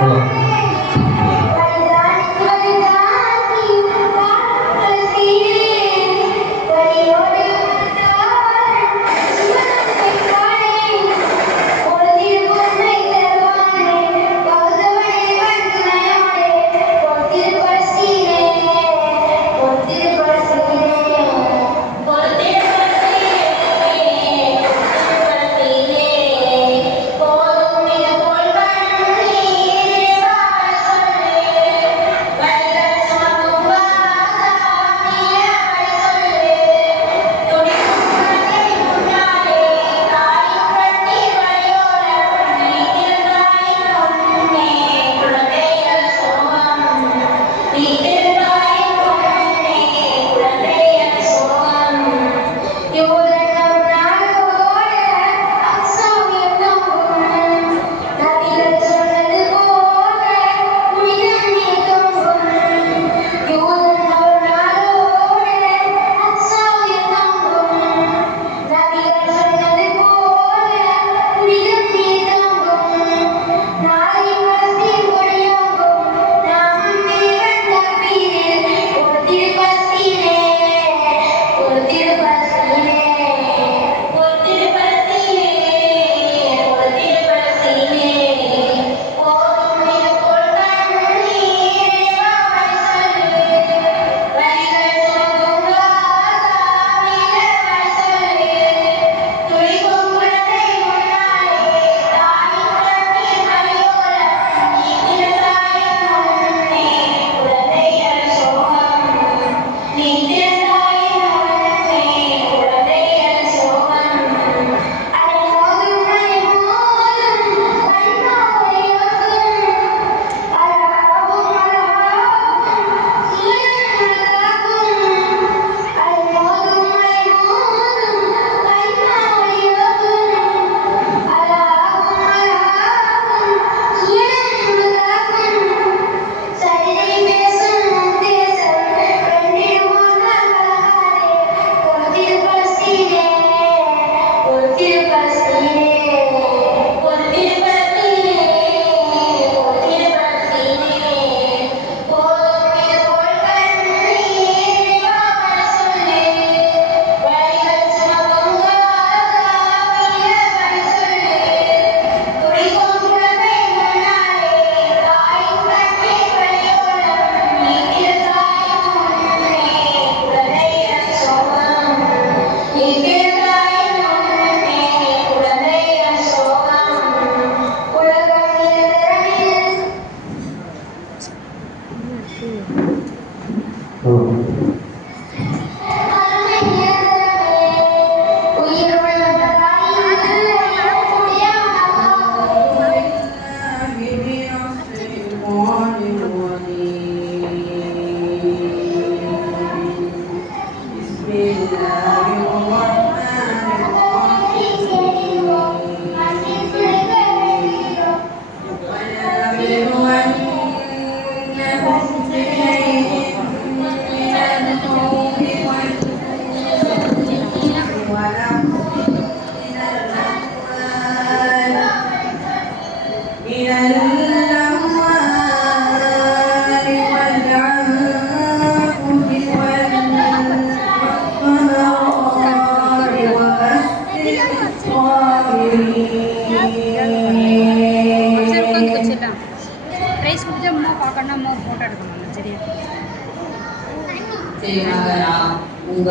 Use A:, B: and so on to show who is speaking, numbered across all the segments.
A: 嗯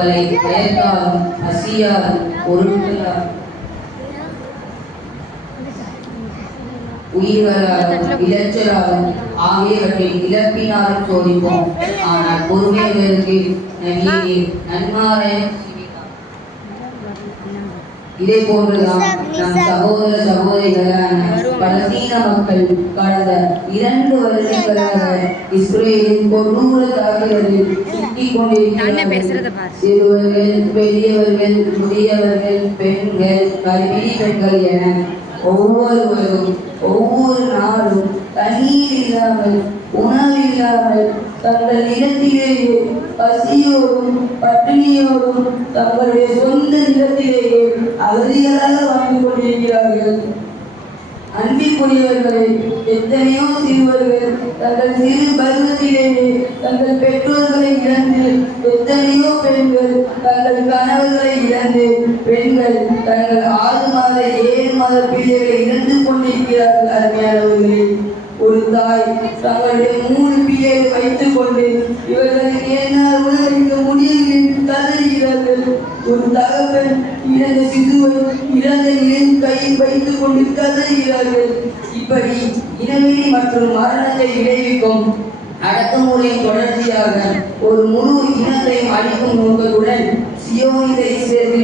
A: உங்களை பயத்தாலும் பசியாலும் பொருட்களால் உயிர்களாலும் இளைச்சலாலும் ஆகியவற்றின் இழப்பினாலும் சோதிப்போம். ஆனால் பொறுமையவருக்கு நன்மையே இதே போன்றுதான் நம் சகோதர சகோதரிகளான பலஸ்தீன மக்கள் கடந்த இரண்டு வருடங்களாக இஸ்ரேலின் கொடூர தாக்குதலில் சிக்கிக் கொண்டிருக்கிறார்கள். சிறுவர்கள் பெரியவர்கள் முதியவர்கள் பெண்கள் கர்ப்பிணி பெண்கள் என ஒவ்வொருவரும் ஒவ்வொரு நாளும் தண்ணீர் இல்லாமல் உணவு இல்லாமல் தங்கள் நிலத்திலேயே பசியோடும் பட்டினியோடும் தங்களுடைய சொந்த நிலத்திலேயே அகதிகளாக வாழ்ந்து கொண்டிருக்கிறார்கள். அன்பிற்குரியவர்களே எத்தனையோ சிறுவர்கள் தங்கள் சிறு பருவத்திலேயே தங்கள் பெற்றோர்களை இழந்து எத்தனையோ பெண்கள் தங்கள் கணவர் வைத்துக் கொண்டு கதறுகிறார்கள் இப்படி இனவெளி மற்றும் மரணத்தை விளைவிக்கும் அடக்குமுறையின் தொடர்ச்சியாக ஒரு முழு இனத்தையும் அழிக்கும் நோக்கத்துடன் சியோனித இஸ்ரேல்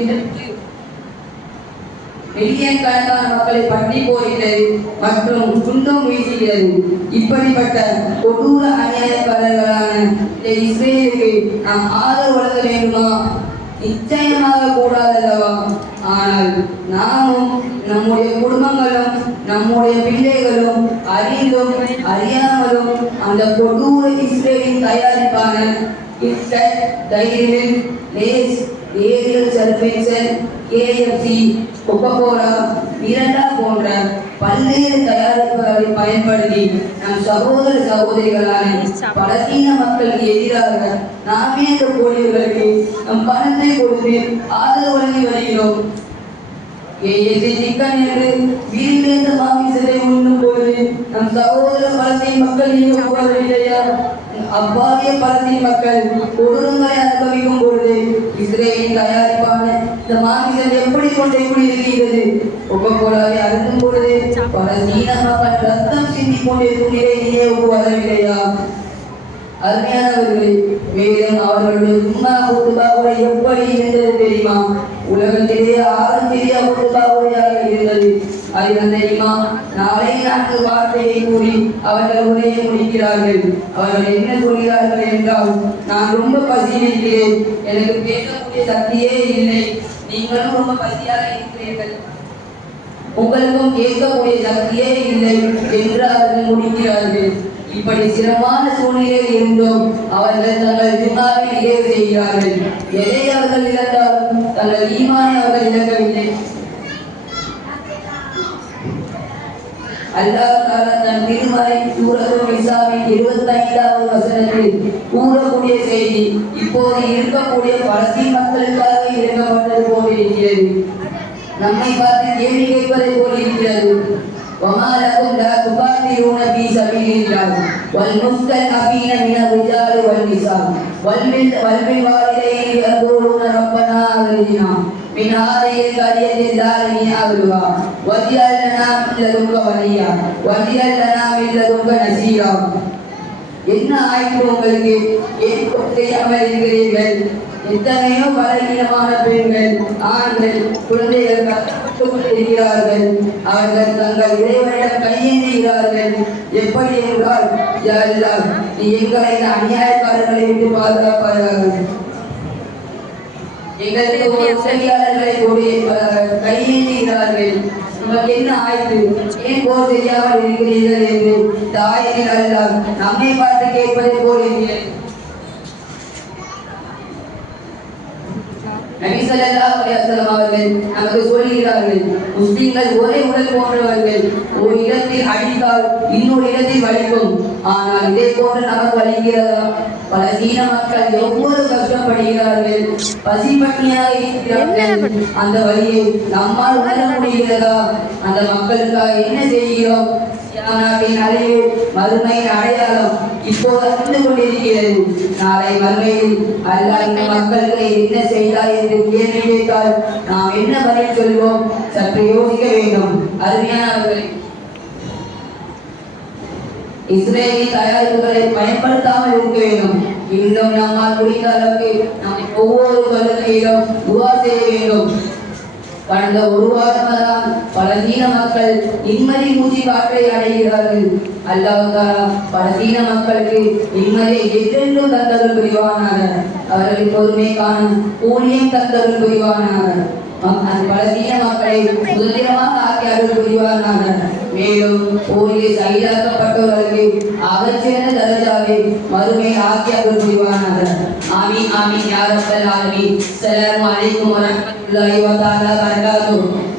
A: மில்லியன் கணக்கான மக்களை பற்றி போகிறது மற்றும் துன்பம் வீசுகிறது. இப்படிப்பட்ட கொடூர அநியாயக்காரர்களான இந்த இஸ்ரேலுக்கு நாம் ஆதரவு வழங்க வேண்டுமா? நிச்சயமாக கூடாதல்லவா ஆனால் நாமும் நம்முடைய குடும்பங்களும் நம்முடைய பிள்ளைகளும் அறிந்தும் அறியாமலும் அந்த கொடூர இஸ்ரேலின் தயாரிப்பான Israel Dairy Milk Lays Ariel Surf Excel KFC Coca Cola Mirinda போன்ற பல்வேறு தயாரிப்புகளை பயன்படுத்தி நம் சகோதர சகோதரிகளான பலத்தீன மக்களுக்கு எதிராக நாமே இந்த கோழிகளுக்கு நம் பணத்தை கொடுத்து ஆதரவு வழங்கி வருகிறோம். ஏஎஸ்சி சிக்கன் என்று உண்ணும் பொழுது நம் சகோதர பலஸ்தீன் மக்கள் இங்கே போகவில்லையா அவ்வாறிய பலஸ்தீன் மக்கள் கொடூரங்களை அனுபவிக்கும் பொழுது இஸ்ரேலின் தயாரிப்பான இந்த எப்படி பொழுது ரத்தம் கொண்டிருக்கும் நிலை வரவில்லையா? அருமையானவர்களே மேலும் அவர்களுடைய எப்படி இருந்தது தெரியுமா? உலகத்திலே ஆரம்பரிய குத்துபாவுரையாக இருந்தது. அது என்ன தெரியுமா நாளை நான்கு வார்த்தையை கூறி அவர்கள் உரையை முடிக்கிறார்கள். அவர்கள் என்ன சொல்கிறார்கள் என்றால் நான் ரொம்ப பசியில் இருக்கிறேன். எனக்கு பேசக்கூடிய சக்தியே இல்லை. நீங்களும் ரொம்ப பசியாக இருக்கிறீர்கள். உங்களுக்கும் கேட்கக்கூடிய சக்தியே இல்லை என்று அவர்கள் முடிக்கிறார்கள். இப்படி சிரமமான சூழ்நிலையில் இருந்தோம். அவர்கள் தங்கள் ஜிம்மாவை நிறைவு செய்கிறார்கள். எதை அவர்கள் இழந்தாலும் அல்லது ஈமான் அவர் இழக்கவில்லை. அல்லாஹ் தாலா நம் திருமலை சூரத்துல் நிசாவின் இருபத்தி ஐந்தாவது வசனத்தில் கூறக்கூடிய செய்தி இப்போது இருக்கக்கூடிய பலஸ்தீன் மக்களுக்காக இறங்கப்பட்டது போல் இருக்கிறது நம்மை பார்த்து கேள்வி கேட்பதை போல் لكم لا تقاتلون في سبيل الله والمستضعفين من الرجال والنساء والبال- والبالوالدين يقولون ربنا أخرجنا من هذه القرية الظالم أهلها واجعل لنا من لدنك وليا واجعل لنا من لدنك نصيرا என்ன ஆயிற்று உங்களுக்கு ஏன் செய்யாமல் இருக்கிறீர்கள் எத்தனையோ பலகீனமான பெண்கள் ஆண்கள் குழந்தைகள் கஷ்டப்பட்டு அவர்கள் தங்கள் இறைவனிடம் கையேந்துகிறார்கள் எப்படி என்றால் யா நீ எங்களை அநியாயக்காரர்களை விட்டு பாதுகாப்பார்கள் எங்களுக்கு உதவியாளர்களை கொடு கையேந்துகிறார்கள் நமக்கு என்ன ஆயிற்று? ஏன் போர் செய்யாமல் இருக்கிறீர்கள் என்று? தாயின் நம்மை பார்த்து கேட்பதை போல் இருக்கிறேன் நபி ஸல்லல்லாஹு அலைஹி வஸல்லம் அவர்கள் நமக்கு சொல்கிறார்கள் முஸ்லிம்கள் ஒரே உடல் போன்றவர்கள் ஒரு இடத்தில் அடித்தால் இன்னொரு இடத்தில் வலிக்கும் ஆனால் இதே போன்று நமக்கு வலிக்கிறதா பலசீன மக்கள் எவ்வளவு கஷ்டப்படுகிறார்கள்? பசி பட்டினியாக இருக்கிறார்கள். அந்த வழியை நம்மால் உணர முடிகிறதா அந்த மக்களுக்காக என்ன செய்கிறோம்? நாட்டின் அழிவு மறுமையின் அடையாளம் இப்போது அறிந்து கொண்டிருக்கிறது. நாளை மறுமையில் அல்லாஹ் இந்த மக்களுக்கு என்ன செய்தார் என்று கேள்வி கேட்டால் நாம் என்ன பதில் சொல்வோம் சற்று யோசிக்க வேண்டும். அருமையானவர்களை இஸ்ரேலின் தயாரிப்புகளை பயன்படுத்தாமல் இருக்க வேண்டும். இன்னும் நம்மால் முடிந்த அளவுக்கு நாம் ஒவ்வொரு வருகையிலும் உருவா செய்ய வேண்டும். கடந்த ஒரு வாரமாதான் பல சீன மக்கள் நிம்மதி மூச்சி காற்றை அடைகிறார்கள். அல்லாஹ் பல சீன மக்களுக்கு நிம்மதியை என்றென்றும் தந்தருள் புரிவானாக. அவர்களை பொறுமை காணும் ஊழியம் தந்தருள் புரிவானாக. மக்- பல சீன மக்களை சுதந்திரமாக ஆக்கி அருள் புரிவானாக. மேலும் போரில் சகிதாக்கப்பட்டவர்களுக்கு அகச்சிறந்த தரஜாவை மறுமை ஆக்கி அருள் புரிவானாக. आमीन आमीन या रब्बल आलमीन। सलाम अलैकुम व रहमतुल्लाहि व तआला बरकातहू।